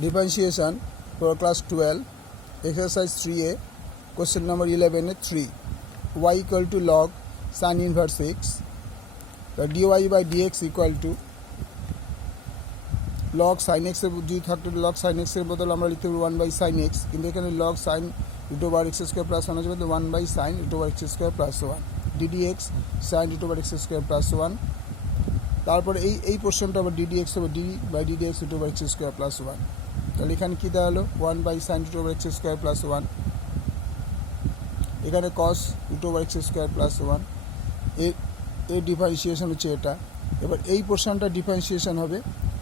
differentiation for class 12, exercise 3a, question number 11 3. Y equal to log sin inverse x. The dy by dx equal to log sin x যদি থাকতো log sin x এর বদলে আমরা লিখতে পারি 1 by sin x, কিন্তু এখানে log sin root over x square plus 1 আসবে, তো 1 by sin root over x square plus 1 ddx sin root over x square plus 1. তারপরে এই পোর্শনটা আবার ddx হবে d by ddx root over x square plus 1. তাহলে এখানে কী দেওয়া হলো 1 by sin root over x square plus 1, এখানে cos root over x square plus 1. এর ডিফারেন্সিয়েশন হচ্ছে এটা। এবার এই পোর্শনটা ডিফারেন্সিয়েশন হবে,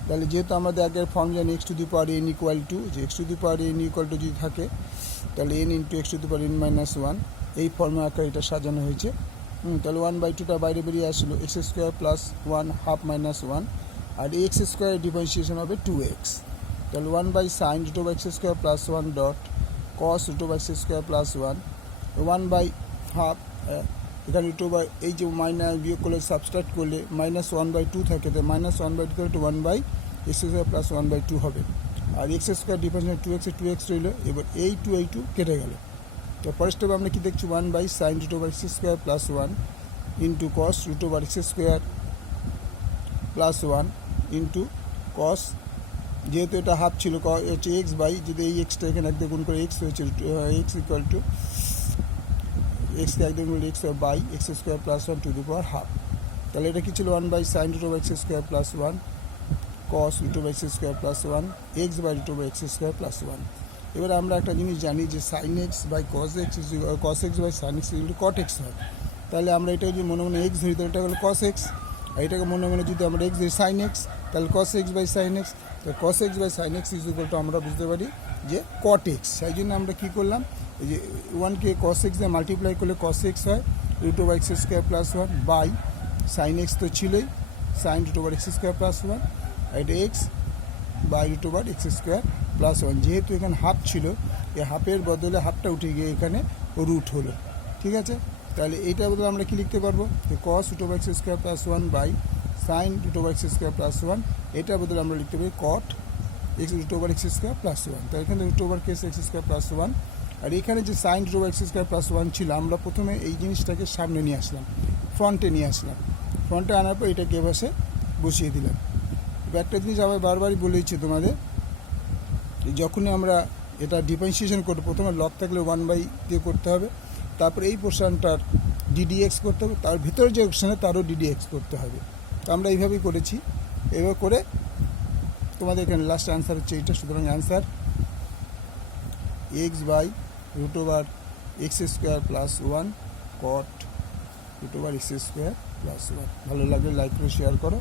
তাহলে যেহেতু আমাদের আগের ফর্ম জানি x to the power n equal to, যে x to the power n equal to যদি থাকে তাহলে n into x to the power n minus 1, এই ফর্মে আকারে এটা সাজানো হয়েছে। তাহলে 1/2টা বাইরে বেরিয়ে আসলো, X square plus 1 half minus 1, আর এক্স স্কোয়ারের ডিফারেন্সিয়েশন হবে 2x। তাহলে 1 by sine root over x square plus 1 dot cos root over x square plus 1, 1 by half, এখানে রুট ওভার এই যে মাইনাস বিয়োগ করলে সাবস্ট্রাক্ট করলে মাইনাস 1/2 থাকে, তো মাইনাস 1/2 থেকে 1 বাই এক্স স্কোয়ার প্লাস 1/2 হবে। আর এক্স স্কোয়ার ডিফারেন্স 2x রইল। এবার এই 2 কেটে গেল। তো ফার্স্ট স্টেপে আমরা কি দেখছি 1 by sine root over x square plus 1 into cos root over x square plus 1 into cos, যেহেতু এটা হাফ ছিল হচ্ছে এক্স বাই, যদি এই এক্সটা এখানে একদিকে গুণ করে এক্স হয়েছে এক্স ইকুয়াল টু এক্সকে একদিকে গুণ X by X square plus 1 to the power half. তাহলে এটা কি ছিল 1 by sine root over x square plus 1 cos root over x square plus 1 x by root over x square plus 1. এবার আমরা একটা জিনিস জানি যে sin x by cos x cos x by sin x equal to cot x হয়। তাহলে আমরা এটা যদি মনে মনে x ধরি, তাহলে এটা হলো cos x, আর এটাকে মনে মনে যদি আমরা x ধরি sin x, তাহলে cos x by sin x, তাহলে cos x by sin x equal to আমরা বুঝতে পারি যে cot x। সেই জন্য আমরা কী করলাম, এই যে 1কে cos x দিয়ে মাল্টিপ্লাই করলে cos x হয় root over x square plus 1 by sin x তো ছিলই sin root over x square plus 1, এটা x by root over x square plus 1। যেহেতু এখানে হাফ ছিল, এই হাফের বদলে হাফটা উঠে গিয়ে এখানে রুট হলো, ঠিক আছে। তাহলে এইটার বদলে আমরা কি লিখতে পারবো, যে cos root over x square plus 1 by sine root over x square plus 1, এটার বদলে আমরা লিখতে পারি cot x root over x square plus 1। তাহলে এখানে root over case x square plus 1, আর এখানে যে sine root over x square plus 1 ছিল, আমরা প্রথমে এই জিনিসটাকে সামনে নিয়ে আসলাম, ফ্রন্টে নিয়ে আসলাম। ফ্রন্টে আনার পর এটাকে এভাবে বসিয়ে দিলাম। একটা জিনিস আমি বারবারই বলেছি তোমাদের, যখনই আমরা এটা ডিফারেন্সিয়েশন করবো প্রথমে লগ থাকলে 1 বাই দিয়ে করতে হবে, তারপরে এই পোর্শনটার ডিডিএক্স করতে হবে, তার ভিতরে যে অপশানে তারও ডিডিএক্স করতে হবে। তো আমরা এইভাবেই করেছি। এভাবে করে তোমাদের এখানে লাস্ট অ্যান্সার হচ্ছে এইটা। সুতরাং answer x by root over x square plus 1 cot root over x square plus 1। ভালো লাগলে লাইক করে শেয়ার করো।